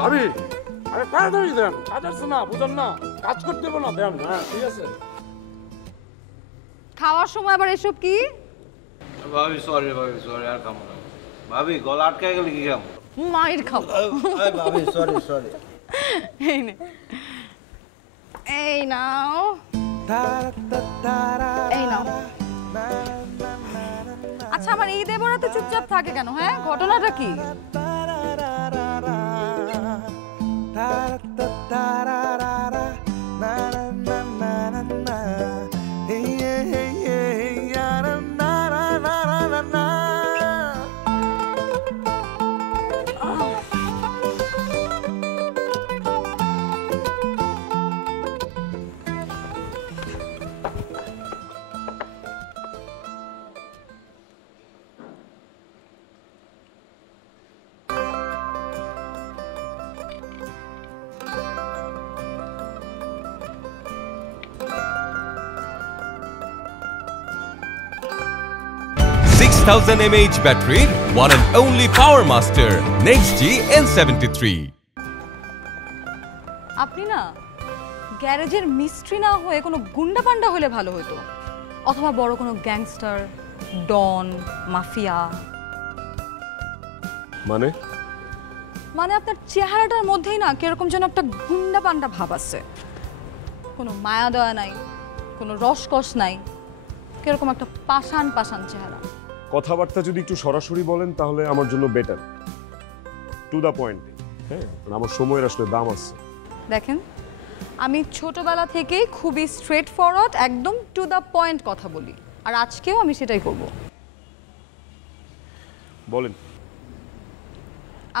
ভাবি আরে তাড়াতাড়ি দেন, কাজ আছে না, বুঝেন না, কাজ করতে দেবো না, দেন। হ্যাঁ ঠিক আছে। খাওয়ার সময় আবার এসব কি? ভাবি সরি, ভাবি সরি, আর খাবো না। ভাবি গলা আটকায় গেলে কি খাবো? মায়ের খাবো। ভাবি সরি সরি। এই নে, এই নাও, এই নাও। আচ্ছা আমার এই দেবরা তো চুপচাপ থাকে কেন? হ্যাঁ ঘটনাটা কি? mAh battery, one and only Power Master, NextG N73. আপনি না গ্যারেজের মিস্ত্রি না হয়ে কোনো গুন্ডা পান্ডা হলে ভালো হতো, অথবা বড় কোনো গ্যাংস্টার, ডন, মাফিয়া। মানে আপনার চেহারাটার মধ্যেই না কিরকম যেন একটা গুন্ডা পান্ডা ভাব আছে, কোনো মায়া দয়া নাই, কোনো রসকস নাই, কিরকম একটা পাষাণ পাষাণ চেহারা। কথাবার্তা যদি একটু সরাসরি বলেন তাহলে আমার জন্য বেটার, টু দা পয়েন্ট। হ্যাঁ আমার সময়ের আসলে দাম আছে। দেখেন আমি ছোটবেলা থেকেই খুবই স্ট্রেট ফরওয়ার্ড, একদম টু দা পয়েন্ট কথা বলি, আর আজকেও আমি সেটাই করব। বলেন।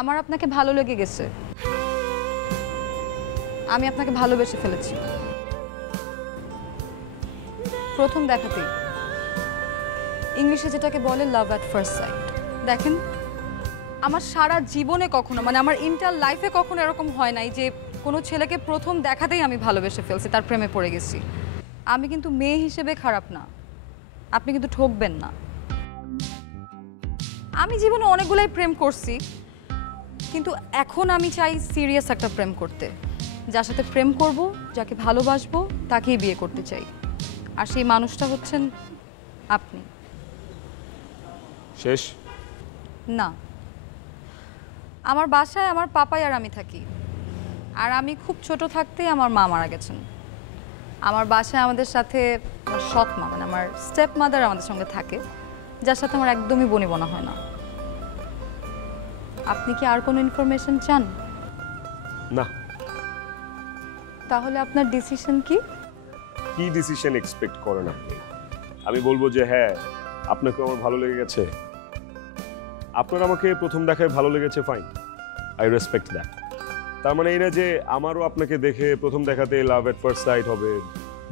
আমার আপনাকে ভালো লেগে গেছে, আমি আপনাকে ভালোবেসে ফেলেছি প্রথম দেখাতেই। ইংলিশে যেটাকে বলে লাভ অ্যাট ফার্স্ট সাইট। দেখেন আমার সারা জীবনে কখনো, আমার ইন্টার লাইফে কখনো এরকম হয় নাই যে কোনো ছেলেকে প্রথম দেখাতেই আমি ভালোবেসে ফেলছি, তার প্রেমে পড়ে গেছি। আমি কিন্তু মেয়ে হিসেবে খারাপ না, আপনি কিন্তু ঠকবেন না। আমি জীবনে অনেকগুলাই প্রেম করছি, কিন্তু এখন আমি চাই সিরিয়াস একটা প্রেম করতে। যার সাথে প্রেম করব, যাকে ভালোবাসবো, তাকেই বিয়ে করতে চাই। আর সেই মানুষটা হচ্ছেন আপনি। শেষ? না, আমার বাসায় আমার পাপাই আর আমি থাকি। আর আমি খুব ছোট থাকতেই আমার মা মারা গেছেন। আমার বাসায় আমাদের সাথে আমার সৎ মা, আমার স্টেপ মাদার আমাদের সঙ্গে থাকে, যার সাথে আমার একদমই বনিবনা হয় না। আপনি কি আর কোনো ইনফরমেশন চান? না। তাহলে আপনার ডিসিশন কি? কি ডিসিশন এক্সপেক্ট করেন আপনি? আমি বলবো যে হ্যাঁ আপনাকে আমার ভালো লেগে গেছে, আপনার আমাকে প্রথম দেখায় ভালো লেগেছে, ফাইন, আই রেসপেক্ট দ্যাট। তার মানে এই না যে আমারও আপনাকে দেখে প্রথম দেখাতে লাভ এট ফার্স্ট সাইট হবে,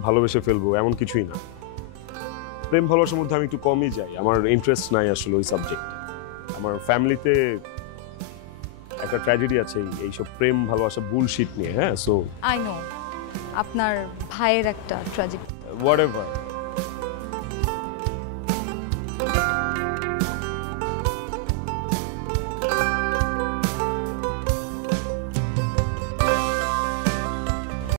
ভালোবেসে ফেলবো, এমন কিছুই না। প্রেম ভালোবাসার মধ্যে আমি একটু কমই যাই, আমার ইন্টারেস্ট নাই আসলে ওই সাবজেক্টে। আমার ফ্যামিলিতে একটা ট্র্যাজেডি আছে এইসব প্রেম ভালোবাসা বুলশিট নিয়ে, হ্যাঁ। সো আই নো আপনার ভাইয়ের একটা ট্র্যাজেডি। হোয়াটএভার,